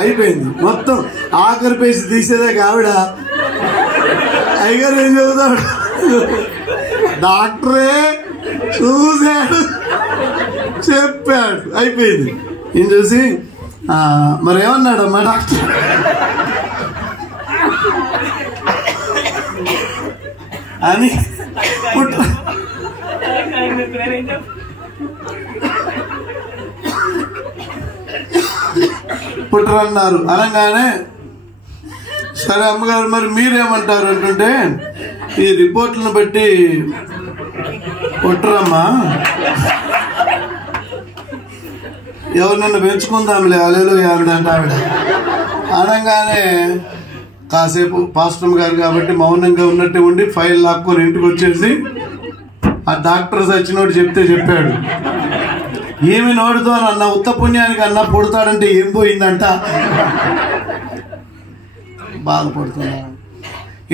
అయిపోయింది మొత్తం. ఆఖరి పేసి తీసేదాకా ఆవిడ అయ్యగారు ఏం చదువుతాడు, డాక్టరే చూశాడు చెప్పాడు అయిపోయింది. ఈయన చూసి మరి ఏమన్నాడమ్మా డాక్టర్ అని పుట్టరన్నారు. అనగానే సరే అమ్మగారు మరి మీరేమంటారు అంటుంటే, ఈ రిపోర్ట్లను బట్టి పుట్టరమ్మా, ఎవరినన్ను పెంచుకుందాంలే హల్లెలూయా అంట ఆవిడ. అనగానే కాసేపు పాస్టర్ గారు కాబట్టి మౌనంగా ఉన్నట్టే ఉండి ఫైల్ లాక్కొని ఇంటికి వచ్చేసి ఆ డాక్టర్ సచ్చినోడు చెప్తే చెప్పాడు, ఏమి నోడుతో అన్న ఉత్త పుణ్యానికి అన్న పుడతాడంటే ఏం పోయిందంట. బాధపడుతున్నాను.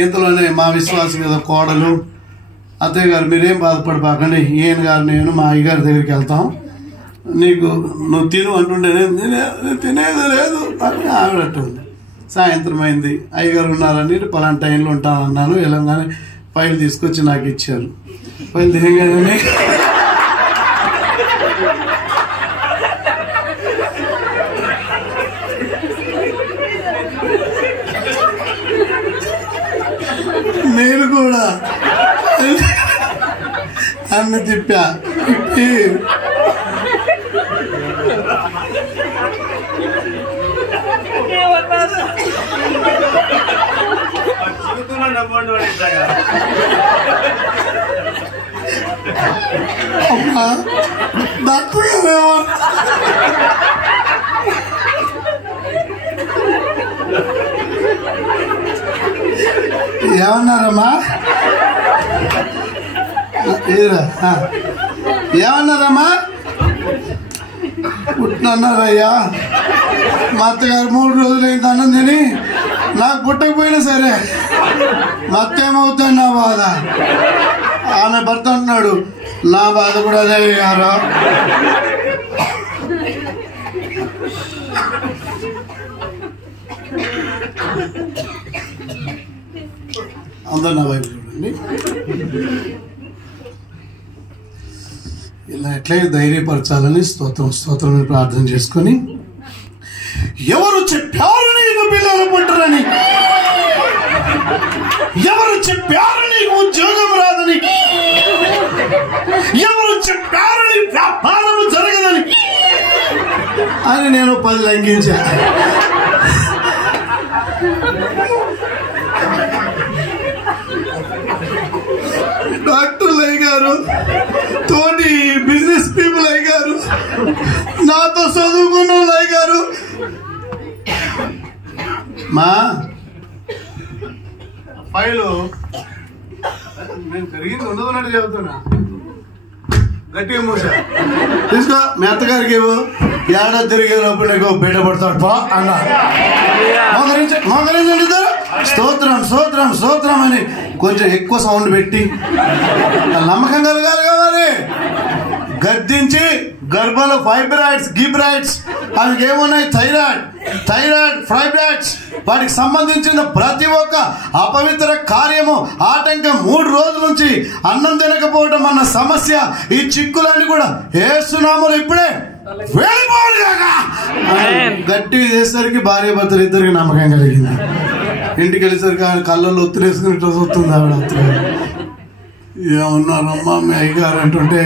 ఇంతలోనే మా విశ్వాసం కదా కోడలు, అత్తయ్య గారు మీరేం బాధపడిపోకండి, ఈయన గారు నేను మా అయ్యగారి దగ్గరికి వెళ్తాం, నీకు నువ్వు తిను అంటుండే తినేది లేదు అని ఆవిడట్టుంది. సాయంత్రం అయింది, అయ్యగారు ఉన్నారని పలానా టైంలో ఉంటానన్నాను. ఇలాగానే ఫైల్ తీసుకొచ్చి నాకు ఇచ్చారు. ఫైల్ దిగగానే నేను కూడా అన్ని తిప్పా. తిప్పి అమ్మా డాక్టర్ ఏమన్నారమ్మా, ఏమన్నారమ్మా, పుట్టినన్నారయ్యా, మా అత్తగారు 3 రోజులు అయింది అన్నం తిని, నాకు పుట్టకపోయినా సరే మా అత్త ఏమవుతుంది నా బాధ. ఆమె భర్త అంటున్నాడు, నా బాధ కూడా అదే గారు. అందరూ నా వైపు చూడండి. ఇలా ఎట్లయితే ధైర్యపరచాలని స్తోత్రం ప్రార్థన చేసుకొని, ఎవరు చెప్పారు నీకు పిల్లలు పుట్టరని, ఎవరు చెప్పారు నీకు ఉద్యోగం రాదని, ఎవరు చెప్పారు నీ వ్యాపారం జరగదని అని నేను 10 లంఘించా. డాక్టర్లు అయ్యారు, తోటి బిజినెస్ పీపుల్ అయ్యారు, నాతో చదువుకున్న వాళ్ళు అయ్యారు. మా ఫైలు నేను జరిగింది ఉండదన్నట్టు చెబుతున్నా, గట్టిగా మూసా తీసుకో మీ అత్తగారికి ఇవ్వు, ఏడాది తిరిగేటప్పుడు నీకు బయట పడతాడు పా అన్న. మోకరించండి స్తోత్రం స్తోత్రం స్తోత్రం అని కొంచెం ఎక్కువ సౌండ్ పెట్టి నమ్మకం కలగాలి కావాలి. గద్దించి గర్భంలో ఫైబ్రాయిడ్స్ గిబ్రాయిడ్స్ అవి ఏమున్నాయి, థైరాయిడ్ ఫైబ్రాయిడ్స్, వాటికి సంబంధించిన ప్రతి ఒక్క అపవిత్ర కార్యము ఆటంకం 3 రోజుల నుంచి అన్నం తినకపోవడం అన్న సమస్య, ఈ చిక్కులన్నీ కూడా యేసునామములో ఇప్పుడే వెళ్ళిపోవాలి కాక గట్టిగా చేసేసరికి భార్య భర్తలు ఇద్దరికి నమ్మకం కలిగింది. ఇంటికి వెళ్ళేసరికి ఆయన కళ్ళల్లో ఒత్తిరేసుకుని వస్తుంది ఆవిడ. ఏమన్నారమ్మా మీ అయ్యగారు అంటుంటే,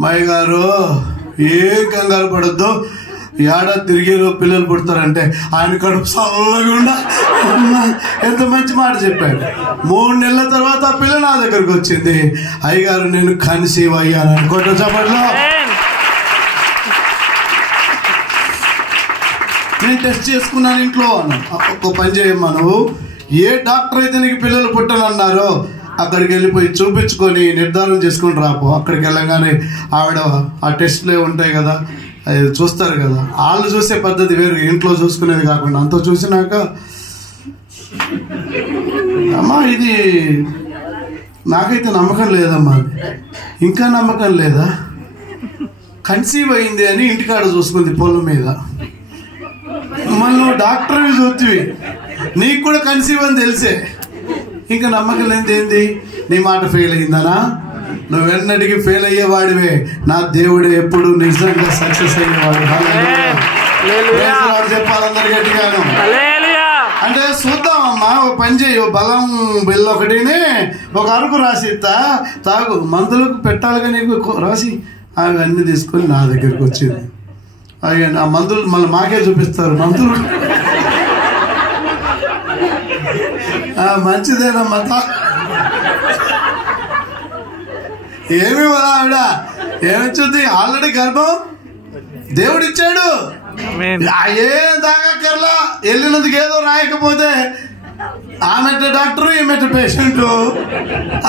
మా అయ్యగారు ఏం కంగారు పడద్దు, ఏడాది తిరిగేలో పిల్లలు పుడతారంటే ఆయన కడుపు చల్లకుండా ఎంత మంచి మాట చెప్పాడు. 3 నెలల తర్వాత ఆ పిల్ల నా దగ్గరకు వచ్చింది. అయ్యగారు నేను కన్సీవ్ అయ్యాను అనుకోండి చెప్పట్లో. నేను టెస్ట్ చేసుకున్నాను ఇంట్లో. ఒక్క పని చేయమ్మా, నువ్వు ఏ డాక్టర్ అయితే నీకు పిల్లలు పుట్టనన్నారో అక్కడికి వెళ్ళిపోయి చూపించుకొని నిర్ధారణ చేసుకుని రాపో. అక్కడికి వెళ్ళగానే ఆవిడ ఆ టెస్ట్లే ఉంటాయి కదా, అది చూస్తారు కదా, వాళ్ళు చూసే పద్ధతి వేరు, ఇంట్లో చూసుకునేది కాకుండా అంతా చూసినాక, అమ్మా ఇది నాకైతే నమ్మకం లేదమ్మా. ఇంకా నమ్మకం లేదా? కన్సీవ్ అయింది అని ఇంటికాడ చూసుకుంది పొలం మీద. మళ్ళీ నువ్వు డాక్టర్వి చూతివి, నీకు కూడా కన్సీవ్ అని తెలిసే ఇంకా నమ్మకం లేనిది ఏంది? నీ మాట ఫెయిల్ అయిందనా? నువ్వెన్నటికీ ఫెయిల్ అయ్యేవాడివే. నా దేవుడు ఎప్పుడు నిజంగా సక్సెస్ అయ్యేవాడు. చెప్పాలందరు గట్టిగాను. అంటే చూద్దామమ్మా, ఓ పని చేయి, బలం బిల్లు ఒకటిని ఒక అరకు రాసి తాగు, మందులకు పెట్టాలిగా నీకు రాసి. అవి అన్నీ తీసుకొని నా దగ్గరికి వచ్చింది. అవి ఆ మందులు మళ్ళీ మాకే చూపిస్తారు. మందులు మంచిదేనమ్మా. ఏమి ఆవిడ ఏమిచ్చుద్ది? ఆల్రెడీ గర్భం దేవుడిచ్చాడు. ఏం తాగక్కర్లా. వెళ్ళినందుకు ఏదో రాయకపోతే ఆమెట డాక్టరు ఈమెట పేషెంట్.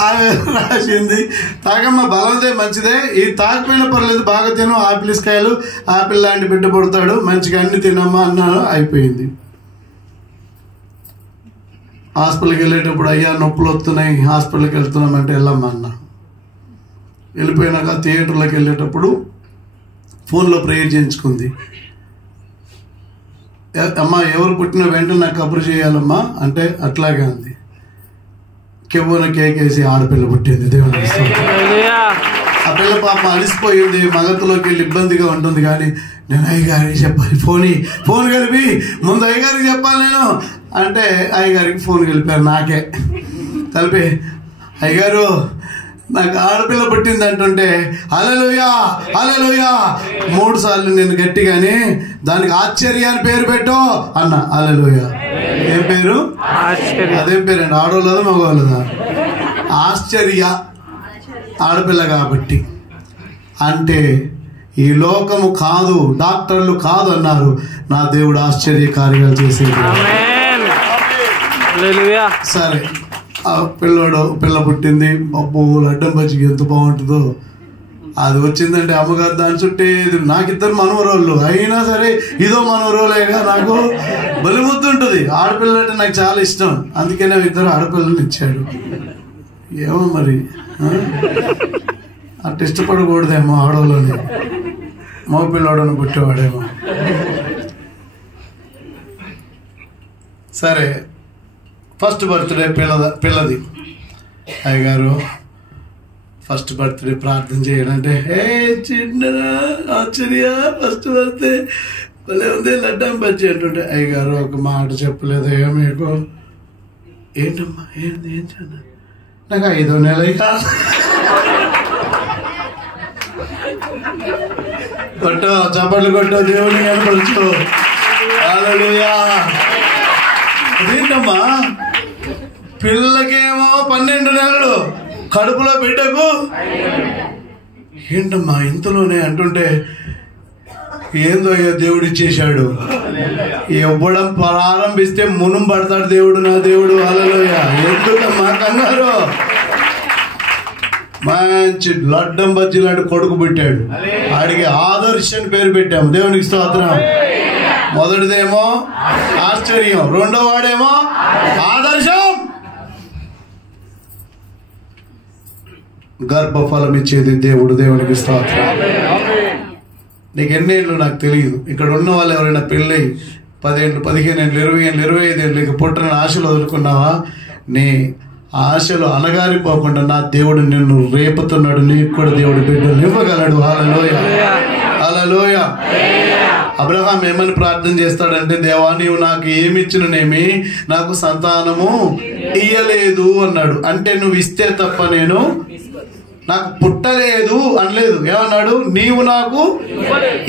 ఆమె రాసింది తాగమ్మ, బలందే, మంచిదే. ఈ తాగపోయినా పర్లేదు, బాగా తిను, ఆపిల్స్కాయలు, ఆపిల్ లాంటి బిడ్డ పుడతాడు, మంచిగా అన్ని తినమ్మా అన్నాను. అయిపోయింది. హాస్పిటల్కి వెళ్ళేటప్పుడు అయ్యా నొప్పులు వస్తున్నాయి, హాస్పిటల్కి వెళ్తున్నామంటే వెళ్ళమ్మా అన్నా. వెళ్ళిపోయినాక థియేటర్లోకి వెళ్ళేటప్పుడు ఫోన్లో ప్రేయర్ చేయించుకుంది. అమ్మా ఎవరు పుట్టిన వెంటనే నాకు కబురు చేయాలమ్మా అంటే అట్లాగే ఉంది. కెవ్వున కేకేసి ఆడపిల్ల పుట్టింది. దేవుని ఆ పిల్ల పాప అలిసిపోయింది, మగతలోకి వెళ్ళి ఇబ్బందిగా ఉంటుంది. కానీ నేను అయ్యగారికి చెప్పాలి, ఫోన్ కలిపి ముందు అయ్యగారికి చెప్పాలి నేను అంటే అయ్యగారికి ఫోన్ కలిపారు. నాకే కలిపి అయ్యగారు నాకు ఆడపిల్ల పుట్టింది అంటుంటే హల్లెలూయా హల్లెలూయా 3 సార్లు నేను గట్టిగాని దానికి ఆశ్చర్య అని పేరు పెట్టు అన్న. హల్లెలూయా. ఏం పేరు? అదేం పేరండి? ఆడవాళ్ళదా మగవాళ్ళదా? ఆశ్చర్య, ఆడపిల్ల కాబట్టి. అంటే ఈ లోకము కాదు, డాక్టర్లు కాదు అన్నారు. నా దేవుడు ఆశ్చర్య కార్యాలు చేసేది. సరే, ఆ పిల్ల పుట్టింది. అబ్బో లడ్డం బజ్జికి ఎంత బాగుంటుందో. అది వచ్చిందంటే అమ్మగారు దాని చుట్టే. నాకు 2 మనవరోళ్ళు అయినా సరే ఇదో మనవరోలేగా నాకు బలిముద్దు ఉంటుంది. ఆడపిల్ల అంటే నాకు చాలా ఇష్టం, అందుకనే 2 ఆడపిల్లలు ఇచ్చాడు. ఏమో మరి అట్ట ఇష్టపడకూడదేమో ఆడవాళ్ళని, మగపిల్లవాడని పుట్టేవాడేమో. సరే, ఫస్ట్ బర్త్డే పిల్లది. అయ్యగారు ఫస్ట్ బర్త్డే ప్రార్థన చేయాలంటే చిన్న ఆశ్చర్య ఫస్ట్ బర్త్డే భలే ఉంది లడ్డం బజ్జి అంటుంటే అయ్యగారు ఒక మాట చెప్పలేదు. మీకు ఏంటమ్మా ఏంటి ఏంటన్నా? నాకు 5వ నెల కొట్టు, చప్పట్లు కొట్టు, దేవుని కనపరచు. హల్లెలూయా. అదేంటమ్మా పిల్లకేమో 12 నెలలు, కడుపులో బిడ్డకు ఏంటమ్మా ఇంతలోనే అంటుంటే ఏందో అయ్యా దేవుడు ఇచ్చేశాడు. ఇవ్వడం ప్రారంభిస్తే మునం పడతాడు దేవుడు, నా దేవుడు. హల్లెలూయా. ఎందుకమ్మా కంగారు? మంచి లడ్డం బజ్జి లాంటి కొడుకు పెట్టాడు. ఆడికి ఆదర్శ్ అని పేరు పెట్టాము. దేవునికి స్తోత్రం. మొదటిదేమో ఆశ్చర్యం, 2వ వాడేమో ఆదర్శం. గర్భఫలం ఇచ్చేది దేవుడు. దేవునికి స్తోత్రం. నీకు ఎన్నేళ్ళు నాకు తెలియదు. ఇక్కడ ఉన్న వాళ్ళు ఎవరైనా పెళ్ళి 10 ఏళ్ళు, 15 ఏళ్ళు, 20 ఏళ్ళు, 25 ఏళ్ళు ఇక పుట్టిన ఆశలు వదులుకున్నావా? నీ ఆశలు అనగారిపోకుండా నా దేవుడు నిన్ను రేపుతున్నాడు. నీకు కూడా దేవుడు బిడ్డలు ఇవ్వగలడు. హల్లెలూయా హల్లెలూయా. అబ్రహాం ఏమని ప్రార్థన చేస్తాడంటే, దేవా నీవు నాకు ఏమిచ్చిననేమి నాకు సంతానము ఇయ్యలేదు అన్నాడు. అంటే నువ్వు ఇస్తే తప్ప నేను నాకు పుట్టలేదు అనలేదు. ఏమన్నాడు? నీవు నాకు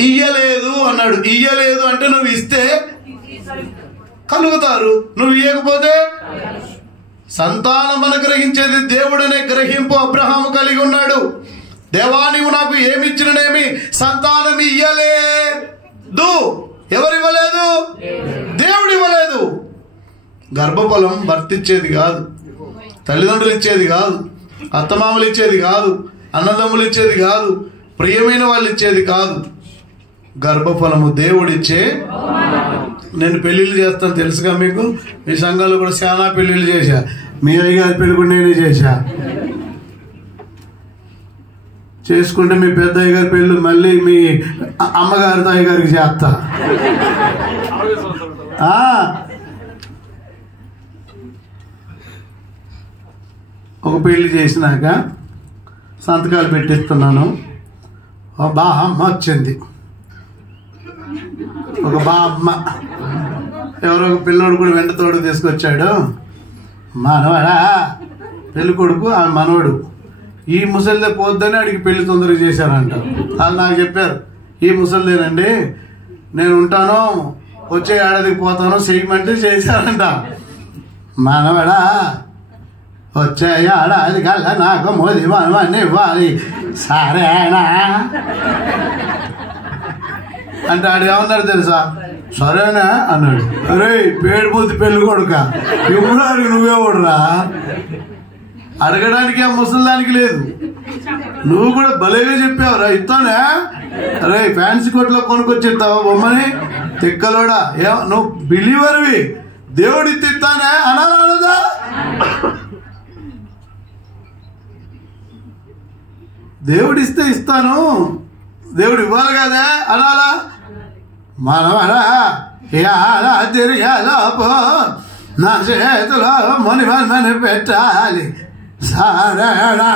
ఇయ్యలేదు అన్నాడు. ఇయ్యలేదు అంటే నువ్వు ఇస్తే కలుగుతారు, నువ్వు ఇయ్యకపోతే సంతానం అనుగ్రహించేది దేవుడనే గ్రహింపు అబ్రహాము కలిగి ఉన్నాడు. దేవా నీవు నాకు ఏమిచ్చిననేమి సంతానం ఇయ్యలేదు. ఎవరివ్వలేదు? దేవుడు ఇవ్వలేదు. గర్భఫలం భర్త ఇచ్చేది కాదు, తల్లిదండ్రులు ఇచ్చేది కాదు, అత్తమామలు ఇచ్చేది కాదు, అన్నదమ్ములు ఇచ్చేది కాదు, ప్రియమైన వాళ్ళు ఇచ్చేది కాదు. గర్భఫలము దేవుడిచ్చే నేను పెళ్ళిళ్ళు చేస్తాను తెలుసుగా మీకు. మీ సంఘాల్లో కూడా చాలా పెళ్ళిళ్ళు చేశా. మీ అయ్యగారి పెళ్ళి కూడా నేనే చేశా. చేసుకుంటే మీ పెద్ద అయ్యగారి పెళ్ళి మళ్ళీ మీ అమ్మగారితో అయ్యగారికి చేస్తా. ఒక పెళ్లి చేసినాక సంతకాలు పెట్టిస్తున్నాను. ఒక బామ్మ వచ్చింది. ఒక బామ్మ ఎవరో ఒక పిల్లోడు కూడా వెంటతోడు తీసుకొచ్చాడు. మనవాడా పెళ్లి కొడుకు, ఆ మనవడు. ఈ ముసలిదే పోద్దని అడిగి పెళ్లి తొందరగా చేశారంట. వాళ్ళు నాకు చెప్పారు, ఈ ముసలిదేనండి, నేను ఉంటాను, వచ్చే ఏడాదికి పోతాను, చేయమంటే చేశారంట. మనవాడా వచ్చే ఏడాది కల్లా నాకు మోదీ మనవన్ని ఇవ్వాలి సరేనా అంటే ఆడు ఏమన్నాడు తెలుసా? సరేనా అన్నాడు. అరే పేడిపోతే పెళ్లి కొడుక, ఇవ్వడానికి నువ్వే కొడురా, అడగడానికి ఆ ముసలిదానికి లేదు. నువ్వు కూడా భలేగా చెప్పావురా, ఇస్తానే. అరే ఫ్యాన్సీ కోట్లో కొనుక్కొచ్చిస్తావా బొమ్మని? తిక్కలోడా, నువ్వు బిలీవర్వి, దేవుడి ఇస్తానే అనాలదా? దేవుడిస్తే ఇస్తాను, దేవుడు ఇవ్వాలి కదా అనాలా? మనవరా తిరిగాలోపో నా చేతిలో మునివని పెట్టాలి సరేనా?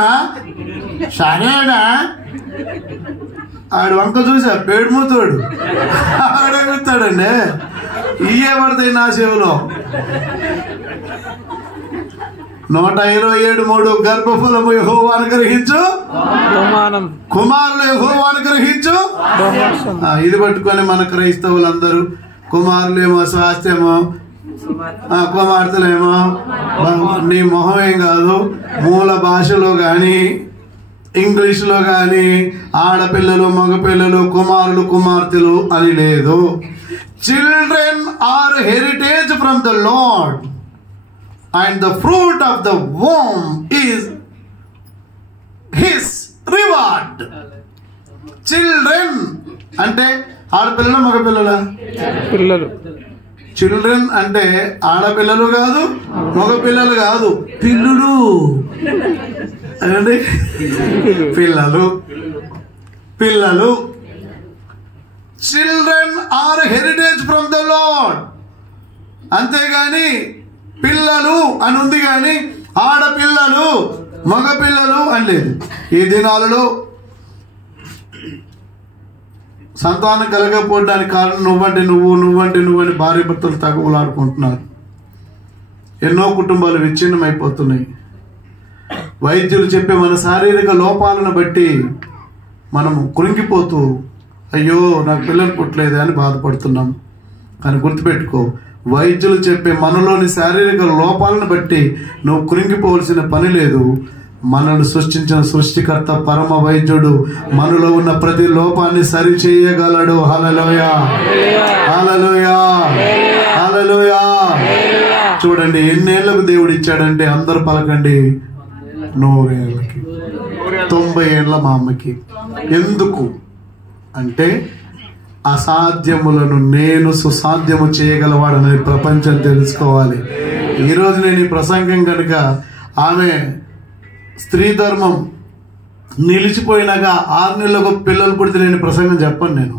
సరేనా? ఆడు వంక చూసా పేడుమూతోడు, ఆడేమిస్తాడండి. ఇయ్యే పడతాయి నా చెవులో. 127:3 గర్భఫలము యెహోవా అనుగ్రహించు, కుమారులు యెహోవా అనుగ్రహించు. ఇది పట్టుకొని మన క్రైస్తవులందరూ కుమారులేమో స్వాస్థ్యమో, కుమార్తెలేమో నీ మొహం ఏం కాదు. మూల భాషలో గాని ఇంగ్లీష్లో గాని ఆడపిల్లలు మగపిల్లలు కుమారులు కుమార్తెలు అని లేదు. Children are heritage from the lord and the fruit of the womb is his reward. Children అంటే ఆడపిల్లలు మగపిల్లల పిల్లలు. చిల్డ్రన్ అంటే ఆడపిల్లలు కాదు మగపిల్లలు కాదు, పిల్లుడు అంటే పిల్లలు పిల్లలు. Children are heritage from the lord. అంతేగాని పిల్లలు అని ఉంది కానీ ఆడపిల్లలు మగపిల్లలు అని లేదు. ఈ దినాలలో సంతానం కలగకపోవడానికి కారణం నువ్వంటే నువ్వని భార్య భర్తలు తగులాడుకుంటున్నారు. ఎన్నో కుటుంబాలు విచ్ఛిన్నమైపోతున్నాయి. వైద్యులు చెప్పే మన శారీరక లోపాలను బట్టి మనము కృంగిపోతూ అయ్యో నాకు పిల్లలు పుట్టలేదు అని బాధపడుతున్నాం. కానీ గుర్తుపెట్టుకో, వైద్యులు చెప్పే మనలోని శారీరక లోపాలను బట్టి నువ్వు కృంగిపోవలసిన పని లేదు. మనల్ని సృష్టించిన సృష్టికర్త పరమ వైద్యుడు మనలో ఉన్న ప్రతి లోపాన్ని సరి చేయగలడు. హల్లెలూయా, హల్లెలూయా, హల్లెలూయా. చూడండి ఎన్నేళ్లకు దేవుడు ఇచ్చాడంటే అందరు పలకండి 100 ఏళ్ళకి, 90 ఏళ్ళ మా అమ్మకి. ఎందుకు అంటే అసాధ్యములను నేను సుసాధ్యము చేయగలవాడని ప్రపంచం తెలుసుకోవాలి. ఈరోజు నేను ఈ ప్రసంగం కనుక ఆమె స్త్రీ ధర్మం నిలిచిపోయినాక 6 నెలలకు పిల్లలు పుడితే నేను ప్రసంగం చెప్పను. నేను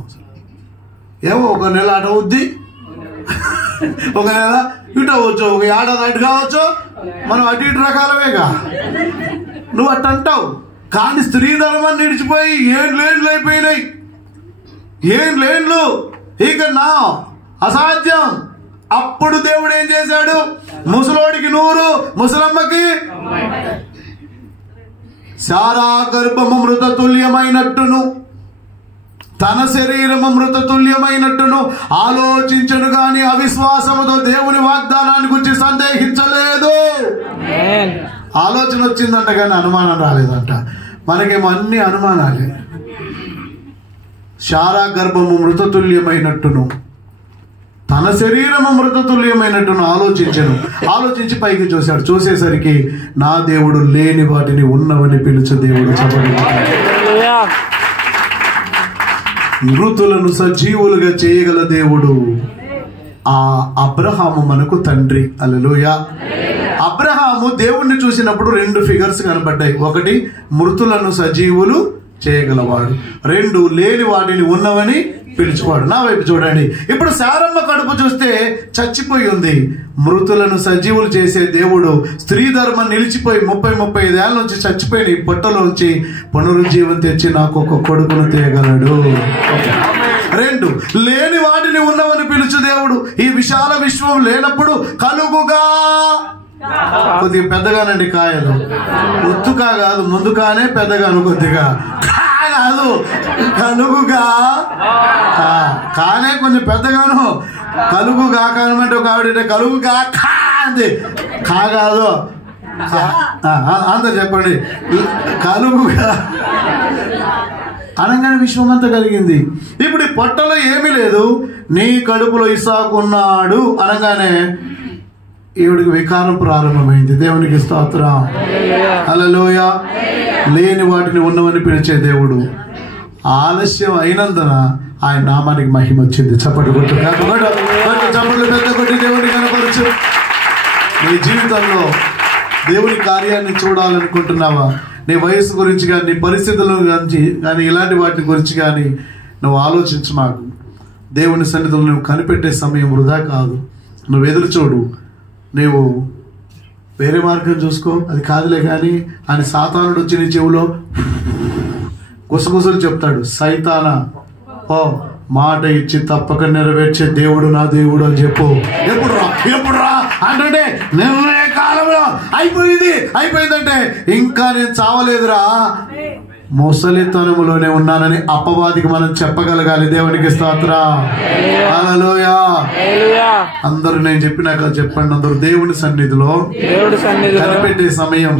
ఏమో ఒక నెల అటు అవుద్ది, ఒక నెల ఇటు అవ్వచ్చు, ఒక ఏడాది అటు కావచ్చు, మనం అటు ఇటు రకాలవేగా. నువ్వు అట్టు అంటావు కానీ స్త్రీ ధర్మం నిలిచిపోయి 7 ఏళ్ళు అయిపోయినాయి. 7 ఏళ్ళు ఇక నా అసాధ్యం. అప్పుడు దేవుడు ఏం చేశాడు? ముసలోడికి 100, ముసలమ్మకి. సారా గర్భము మృతతుల్యమైనట్టును తన శరీరము మృతతుల్యమైనట్టును ఆలోచించను గాని అవిశ్వాసముతో దేవుని వాగ్దానాన్ని గురించి సందేహించలేదు. ఆలోచన వచ్చిందంట కానీ అనుమానం రాలేదంట. మనకేమో అన్ని అనుమానాలే. శారా గర్భము మృతతుల్యమైనట్టును తన శరీరము మృతతుల్యమైనట్టును ఆలోచించి పైకి చూశాడు. చూసేసరికి నా దేవుడు లేని వాటిని ఉన్నవని పిలుచు దేవుడు. మృతులను సజీవులుగా చేయగల దేవుడు. ఆ అబ్రహాము మనకు తండ్రి. హల్లెలూయా. అబ్రహాము దేవుణ్ణి చూసినప్పుడు 2 ఫిగర్స్ కనబడ్డాయి. ఒకటి, మృతులను సజీవులు చేయగలవాడు. 2, లేని వాటిని ఉన్నవని పిలుచువాడు. నా వైపు చూడండి. ఇప్పుడు శారమ్మ కడుపు చూస్తే చచ్చిపోయి ఉంది. మృతులను సజీవులు చేసే దేవుడు స్త్రీ ధర్మం నిలిచిపోయి 35 ఏళ్ళ నుంచి చచ్చిపోయిన ఈ పొట్టలోంచి పునరుజ్జీవం తెచ్చి నాకు ఒక కొడుకును తేగలడు. 2, లేని వాటిని ఉన్నవని పిలుచు దేవుడు. ఈ విశాల విశ్వం లేనప్పుడు కలుగుగా, కొద్దిగా పెద్దగానండి కాయలు, ఒత్తుగా కాదు, ముందుగానే పెద్దగాను, కొద్దిగా కాదు, కలుగుగా, కానే కొంచెం పెద్దగాను, కలుగుగా కానమంటే ఒక ఆవిడ కలుగుగా అంది, కాదు అంత చెప్పండి, కలుగుగా అనగానే విశ్వం అంతా కలిగింది. ఇప్పుడు ఈ పొట్టలో ఏమీ లేదు, నీ కడుపులో ఇస్సాకు ఉన్నాడు అనగానే ఈవిడికి వికారం ప్రారంభమైంది. దేవునికి స్తోత్రం. హల్లెలూయా. లేని వాటిని ఉన్నవని పిలిచే దేవుడు ఆలస్యం అయినందున ఆయన నామానికి మహిమ వచ్చింది. చప్పట్లు కొట్టు, చప్పట్లు పెద్ద కొట్టి దేవుడిని కనపరచు. నీ జీవితంలో దేవుని కార్యాన్ని చూడాలనుకుంటున్నావా? నీ వయసు గురించి కానీ, నీ పరిస్థితుల గురించి కానీ, ఇలాంటి వాటి గురించి కానీ నువ్వు ఆలోచించు. మాకు దేవుని సన్నిధిలో నువ్వు కనిపెట్టే సమయం వృధా కాదు. నువ్వు ఎదురు చూడు, నీవు వేరే మార్గం చూసుకో. అది కాదులే కానీ అని సాతానుడు వచ్చి నీ చెవులో గుసగుసలు చెప్తాడు. సైతానా, ఓ మాట ఇచ్చి తప్పక నెరవేర్చే దేవుడు నా దేవుడు అని చెప్పు. ఎప్పుడు రా అంటే నిర్ణయ కాలంలో అయిపోయిందంటే ఇంకా నేను చావలేదురా, ముసలితనములోనే ఉన్నానని అపవాదికి మనం చెప్పగలగాలి. దేవునికి స్తోత్రం. హల్లెలూయా. అందరూ నేను చెప్పినాక చెప్పండి. అందరూ దేవుని సన్నిధిలో కనిపెట్టే సమయం